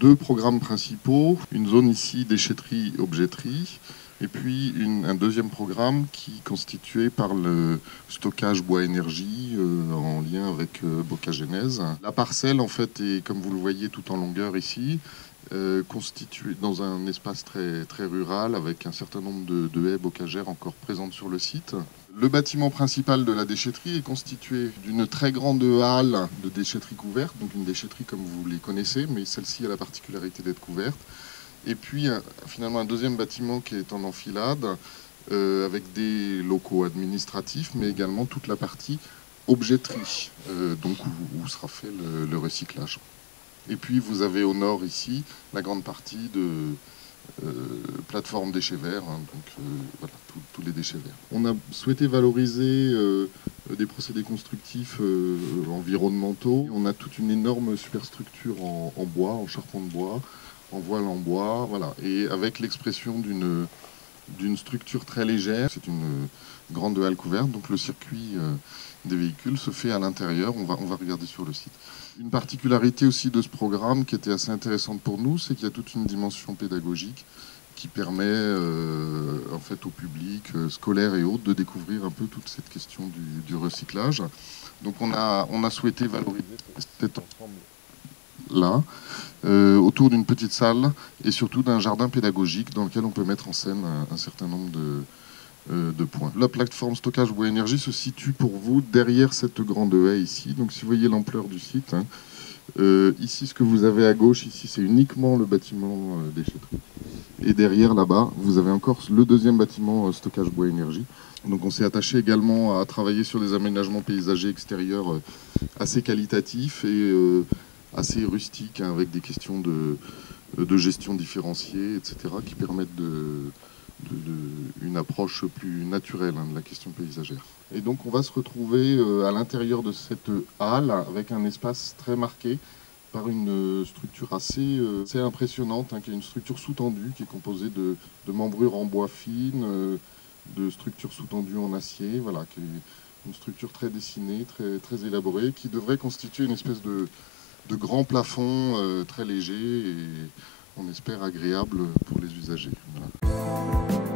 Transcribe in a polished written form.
deux programmes principaux, une zone ici déchetterie-objetterie, et puis un deuxième programme qui est constitué par le stockage bois-énergie en lien avec Bocagénèse. La parcelle, en fait, est, comme vous le voyez, tout en longueur ici, constituée dans un espace très, très rural avec un certain nombre de haies bocagères encore présentes sur le site. Le bâtiment principal de la déchetterie est constitué d'une très grande halle de déchetterie couverte, donc une déchetterie comme vous les connaissez, mais celle-ci a la particularité d'être couverte. Et puis finalement un deuxième bâtiment qui est en enfilade, avec des locaux administratifs, mais également toute la partie objetterie, donc où sera fait le recyclage. Et puis vous avez au nord ici la grande partie de plateforme déchets verts, hein, donc voilà, tous les déchets verts. On a souhaité valoriser des procédés constructifs environnementaux. On a toute une énorme superstructure en bois, en charpent de bois, en voile en bois, voilà, et avec l'expression d'une structure très légère. C'est une grande halle couverte, donc le circuit des véhicules se fait à l'intérieur. On va regarder sur le site. Une particularité aussi de ce programme qui était assez intéressante pour nous, c'est qu'il y a toute une dimension pédagogique qui permet en fait au public scolaire et autres de découvrir un peu toute cette question du recyclage. Donc on a souhaité valoriser cet ensemble-là autour d'une petite salle et surtout d'un jardin pédagogique dans lequel on peut mettre en scène un certain nombre de points. La plateforme stockage bois-énergie se situe pour vous derrière cette grande haie ici. Donc si vous voyez l'ampleur du site, hein, ici ce que vous avez à gauche, ici c'est uniquement le bâtiment déchetterie. Et derrière là-bas, vous avez encore le deuxième bâtiment stockage bois-énergie. Donc on s'est attaché également à travailler sur des aménagements paysagers extérieurs assez qualitatifs et assez rustiques, hein, avec des questions de gestion différenciée, etc., qui permettent une approche plus naturelle, hein, de la question paysagère. Et donc on va se retrouver à l'intérieur de cette halle avec un espace très marqué par une structure assez impressionnante, hein, qui est une structure sous-tendue, qui est composée de membrures en bois fine, de structures sous-tendues en acier, voilà, qui est une structure très dessinée, très, très élaborée, qui devrait constituer une espèce de grand plafond très léger et on espère agréable pour les usagers. Voilà.